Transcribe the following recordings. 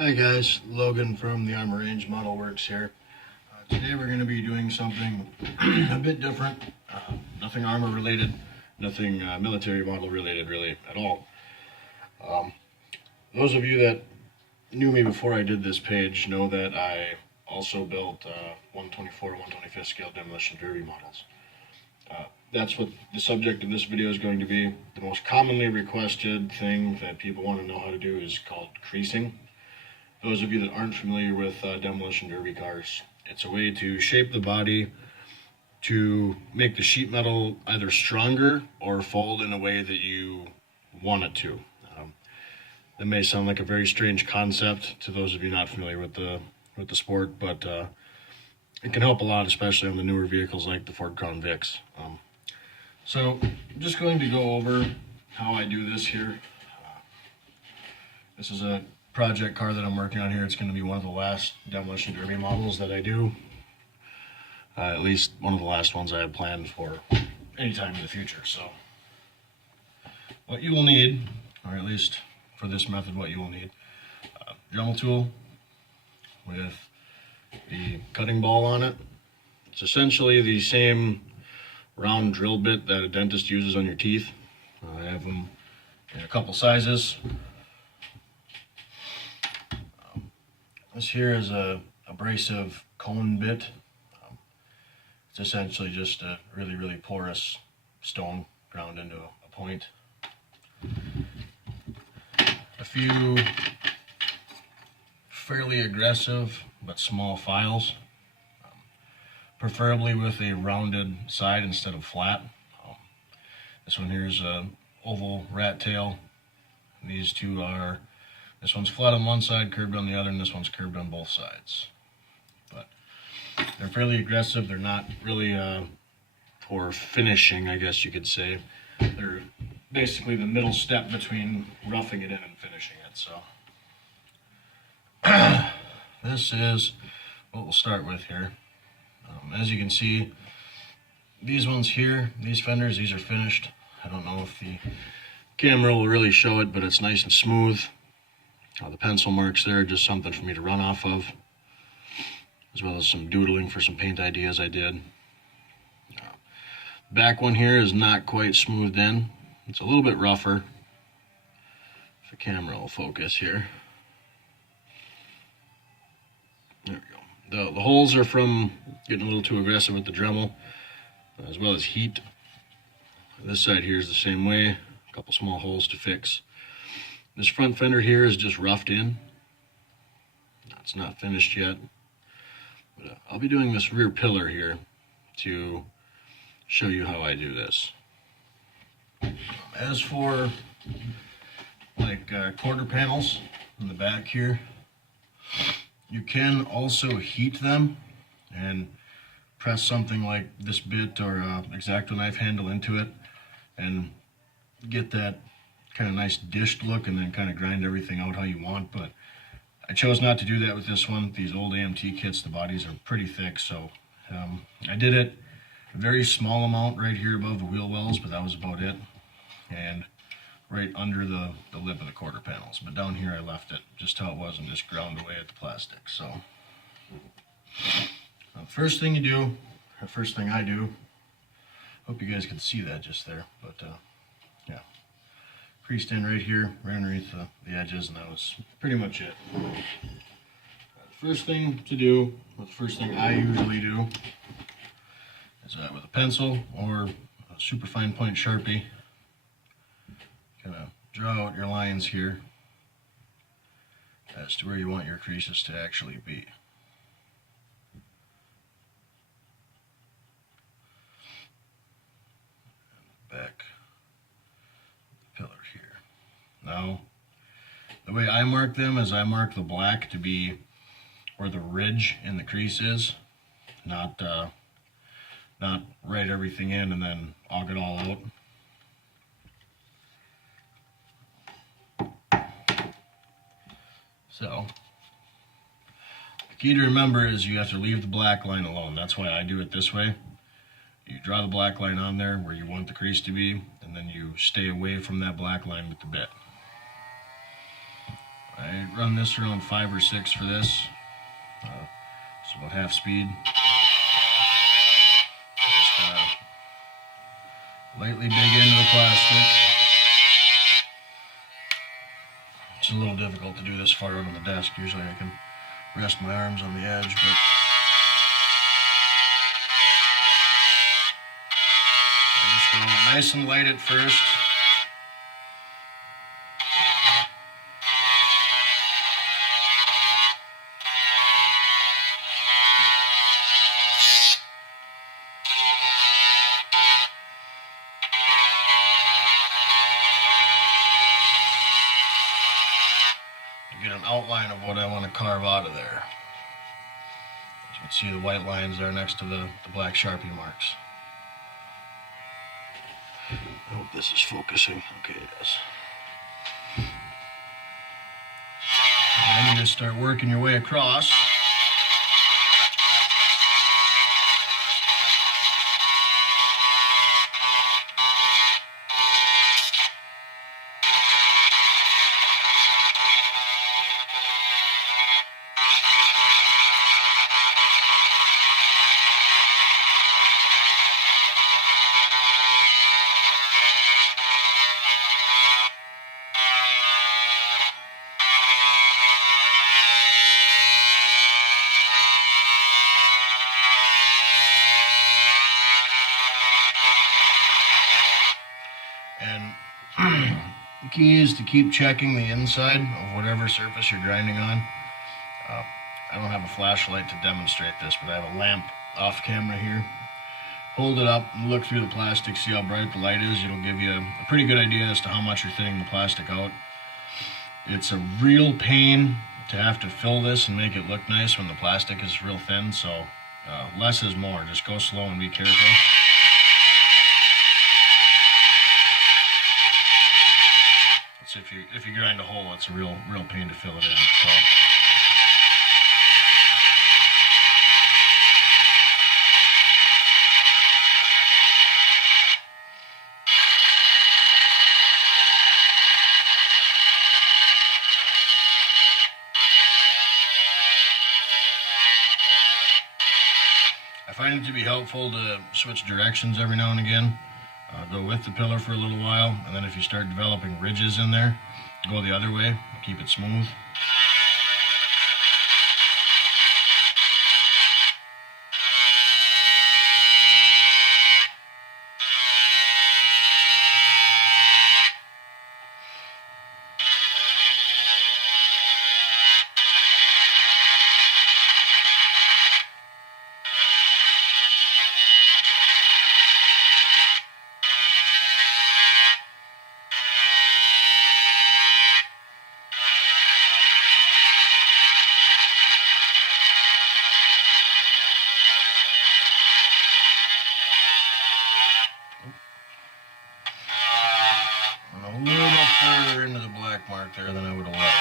Hi guys, Logan from the Armor Range Model Works here. Today we're going to be doing something a bit different. Nothing armor related, nothing military model related really at all. Those of you that knew me before I did this page know that I also built 124 to 125th scale Demolition Derby models. That's what the subject of this video is going to be. The most commonly requested thing that people want to know how to do is called creasing. Those of you that aren't familiar with Demolition Derby cars, it's a way to shape the body to make the sheet metal either stronger or fold in a way that you want it to. That may sound like a very strange concept to those of you not familiar with the sport, but it can help a lot, especially on the newer vehicles like the Ford Crown Vics. So I'm just going to go over how I do this here. This is a project car that I'm working on here. It's going to be one of the last Demolition Derby models that I do. At least one of the last ones I have planned for any time in the future. So what you will need, or at least for this method what you will need, a Dremel tool with the cutting ball on it. It's essentially the same round drill bit that a dentist uses on your teeth. I have them in a couple sizes. This here is a abrasive cone bit. It's essentially just a really porous stone ground into a point. A few fairly aggressive but small files, preferably with a rounded side instead of flat. This one here is a oval rat tail. And these two are, this one's flat on one side, curved on the other, and this one's curved on both sides. But they're fairly aggressive. They're not really for finishing, I guess you could say. They're basically the middle step between roughing it in and finishing it. So this is what we'll start with here. As you can see, these ones here, these fenders, these are finished. I don't know if the camera will really show it, but it's nice and smooth. The pencil marks there are just something for me to run off of, as well as some doodling for some paint ideas I did. Back one here is not quite smoothed in. It's a little bit rougher. If the camera will focus here. There we go. The holes are from getting a little too aggressive with the Dremel, as well as heat. This side here is the same way. A couple small holes to fix. This front fender here is just roughed in. It's not finished yet. But I'll be doing this rear pillar here to show you how I do this. As for like quarter panels in the back here, you can also heat them and press something like this bit or X-Acto knife handle into it and get that kind of nice dished look, and then kind of grind everything out how you want. But I chose not to do that with this one. These old AMT kits, the bodies are pretty thick, so I did it a very small amount right here above the wheel wells, but that was about it, and right under the lip of the quarter panels. But down here I left it just how it was and just ground away at the plastic. So the first thing you do, or first thing I do, hope you guys could see that just there, but yeah, creased in right here, right underneath the edges, and that was pretty much it. The first thing to do, or the first thing I usually do, is with a pencil or a super fine point Sharpie, kind of draw out your lines here as to where you want your creases to actually be. Back the pillar here. Now, the way I mark them is I mark the black to be where the ridge in the crease is, not write everything in and then aug it all out. So, the key to remember is you have to leave the black line alone. That's why I do it this way. You draw the black line on there where you want the crease to be, and then you stay away from that black line with the bit. Right run this around 5 or 6 for this. It's about half speed. Just lightly dig into the plastic. It's a little difficult to do this far out on the desk. Usually I can rest my arms on the edge, but I just go nice and light at first. Get an outline of what I want to carve out of there. As you can see, the white lines there next to the black Sharpie marks. I hope this is focusing. Okay, it is. And then you just start working your way across. And the key is to keep checking the inside of whatever surface you're grinding on. I don't have a flashlight to demonstrate this, but I have a lamp off camera here. Hold it up and look through the plastic, see how bright the light is. It'll give you a pretty good idea as to how much you're thinning the plastic out. It's a real pain to have to fill this and make it look nice when the plastic is real thin, so less is more. Just go slow and be careful. It's if you grind a hole, it's a real pain to fill it in. So I find it to be helpful to switch directions every now and again. Go with the pillar for a little while, and then if you start developing ridges in there, go the other way, keep it smooth. A little further into the black mark there than I would have liked.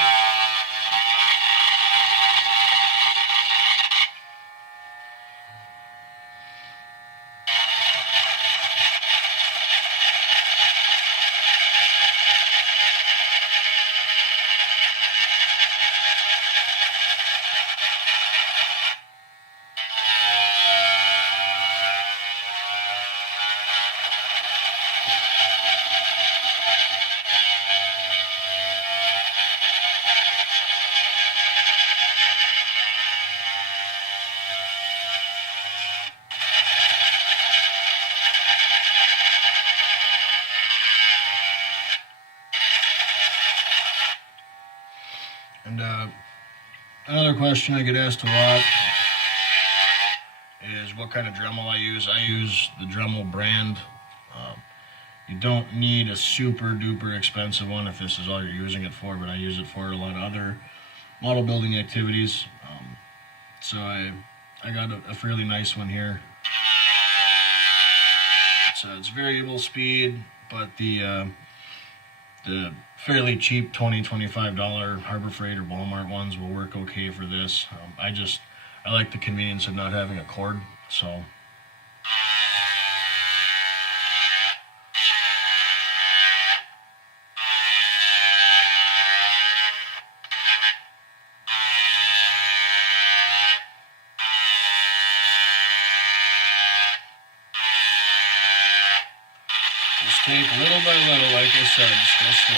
And another question I get asked a lot is what kind of Dremel I use. I use the Dremel brand. You don't need a super duper expensive one if this is all you're using it for, but I use it for a lot of other model building activities. So I got a fairly nice one here. It's variable speed, but the fairly cheap $20-$25 Harbor Freight or Walmart ones will work okay for this. I like the convenience of not having a cord, so. said, just go slow.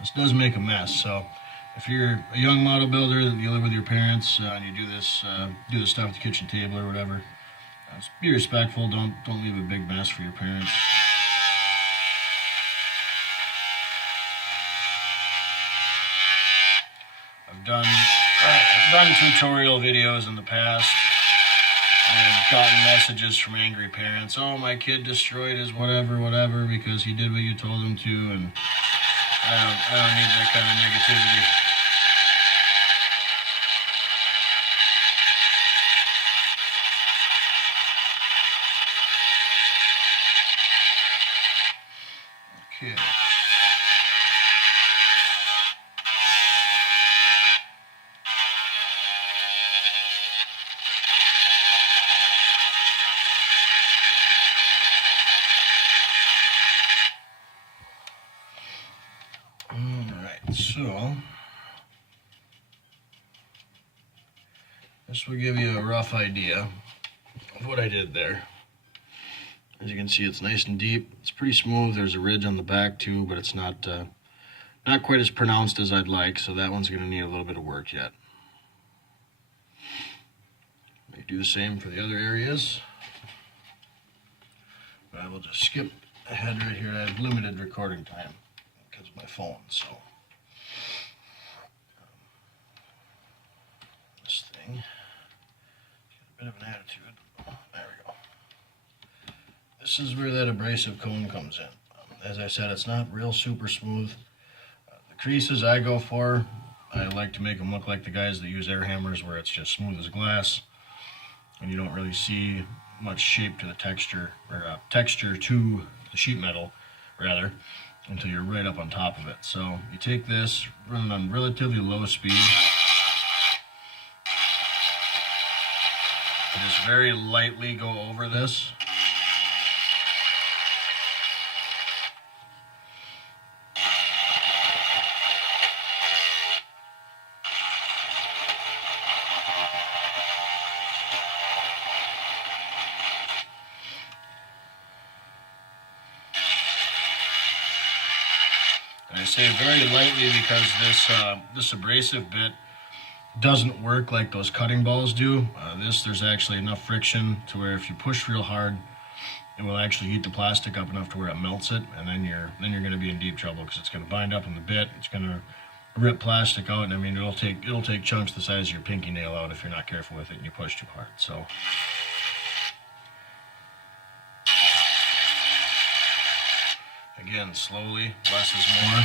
This does make a mess, so if you're a young model builder and you live with your parents and you do this stuff at the kitchen table or whatever, just be respectful. Don't leave a big mess for your parents. I've done tutorial videos in the past and gotten messages from angry parents. Oh, my kid destroyed his whatever because he did what you told him to, and I don't need that kind of negativity. Okay. Alright, so this will give you a rough idea of what I did there. As you can see, it's nice and deep. It's pretty smooth. There's a ridge on the back too, but it's not quite as pronounced as I'd like, so that one's going to need a little bit of work yet. We do the same for the other areas. But I will just skip ahead right here. I have limited recording time because of my phone, so this thing got a bit of an attitude. There we go. This is where that abrasive cone comes in. As I said, it's not real super smooth. The creases I go for, I like to make them look like the guys that use air hammers, where it's just smooth as glass and you don't really see much shape to the texture, or texture to the sheet metal rather, until you're right up on top of it. So you take this, run it on relatively low speed, and just very lightly go over this. And I say very lightly because this abrasive bit doesn't work like those cutting balls do. There's actually enough friction to where if you push real hard, it will actually heat the plastic up enough to where it melts it, and then you're going to be in deep trouble because it's going to bind up in the bit. It's going to rip plastic out, and I mean it'll take chunks the size of your pinky nail out if you're not careful with it and you push too hard. So. Again, slowly, less is more.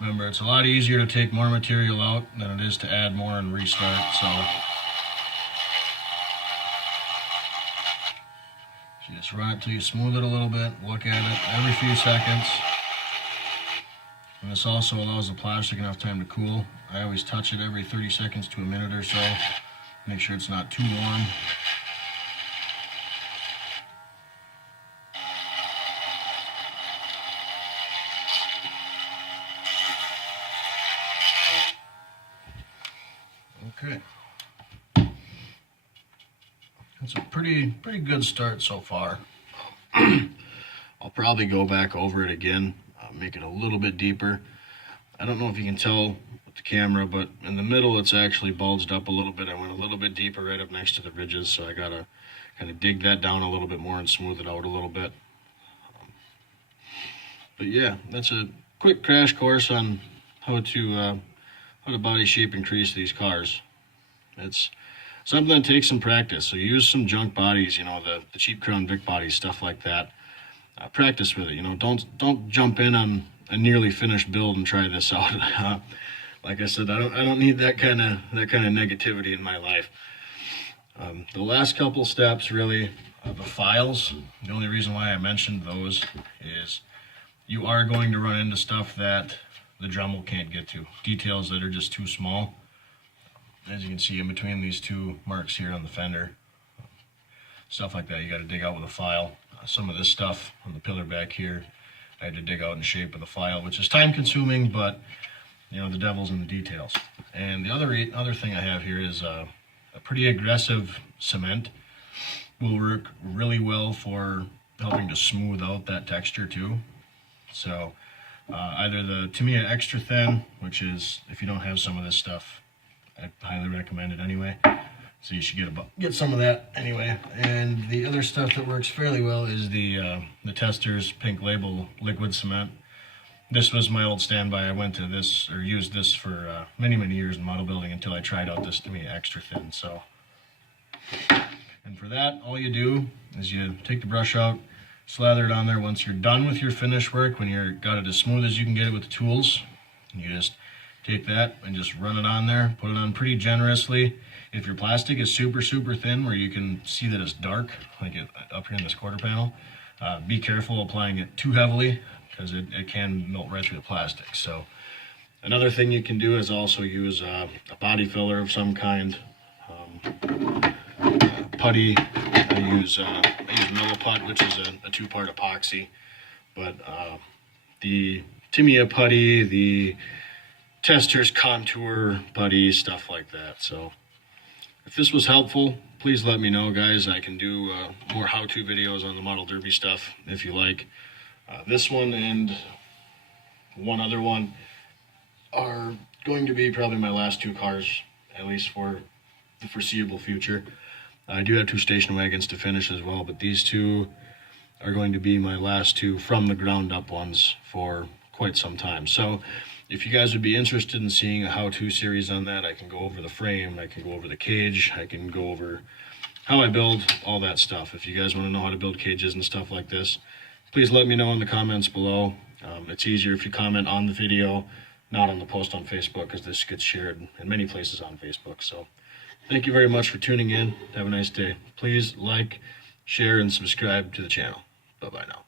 Remember, it's a lot easier to take more material out than it is to add more and restart, so you just run it till you smooth it a little bit, look at it every few seconds. And this also allows the plastic enough time to cool. I always touch it every 30 seconds to a minute or so. Make sure it's not too warm. Okay. That's a pretty good start so far. I'll probably go back over it again. Make it a little bit deeper. I don't know if you can tell with the camera, but in the middle it's actually bulged up a little bit. I went a little bit deeper right up next to the ridges, so I gotta kind of dig that down a little bit more and smooth it out a little bit. But yeah, that's a quick crash course on how to body shape and crease these cars. It's something that takes some practice. So use some junk bodies, you know, the cheap Crown Vic bodies, stuff like that. Practice with it, you know. Don't jump in on a nearly finished build and try this out. Like I said, I don't need that kind of negativity in my life. The last couple steps, really, the files. The only reason why I mentioned those is you are going to run into stuff that the Dremel can't get to. Details that are just too small. As you can see in between these two marks here on the fender. Stuff like that you got to dig out with a file. Some of this stuff on the pillar back here, I had to dig out in shape with a file, which is time consuming, but you know, the devil's in the details. And the other thing I have here is a pretty aggressive cement. Will work really well for helping to smooth out that texture too. So either the Tamiya Extra Thin, which is, if you don't have some of this stuff, I highly recommend it anyway. So you should get some of that anyway. And the other stuff that works fairly well is the Testors Pink Label liquid cement. This was my old standby. I went to this, or used this for many years in model building until I tried out this Tamiya Extra Thin. So, and for that, all you do is you take the brush out, slather it on there. Once you're done with your finish work, when you're got it as smooth as you can get it with the tools, you just take that and just run it on there. Put it on pretty generously. If your plastic is super thin, where you can see that it's dark, like up here in this quarter panel, be careful applying it too heavily, because it can melt right through the plastic. So another thing you can do is also use a body filler of some kind. Putty, I use Milliput, which is a two-part epoxy. But the Tamiya putty, the Testors contour putty, stuff like that. So if this was helpful, please let me know, guys. I can do more how-to videos on the model derby stuff if you like. This one and one other one are going to be probably my last two cars, at least for the foreseeable future. I do have two station wagons to finish as well, but these two are going to be my last two from the ground up ones for quite some time. So if you guys would be interested in seeing a how-to series on that, I can go over the frame, I can go over the cage, I can go over how I build, all that stuff. If you guys want to know how to build cages and stuff like this, please let me know in the comments below. It's easier if you comment on the video, not on the post on Facebook, because this gets shared in many places on Facebook. So thank you very much for tuning in. Have a nice day. Please like, share, and subscribe to the channel. Bye-bye now.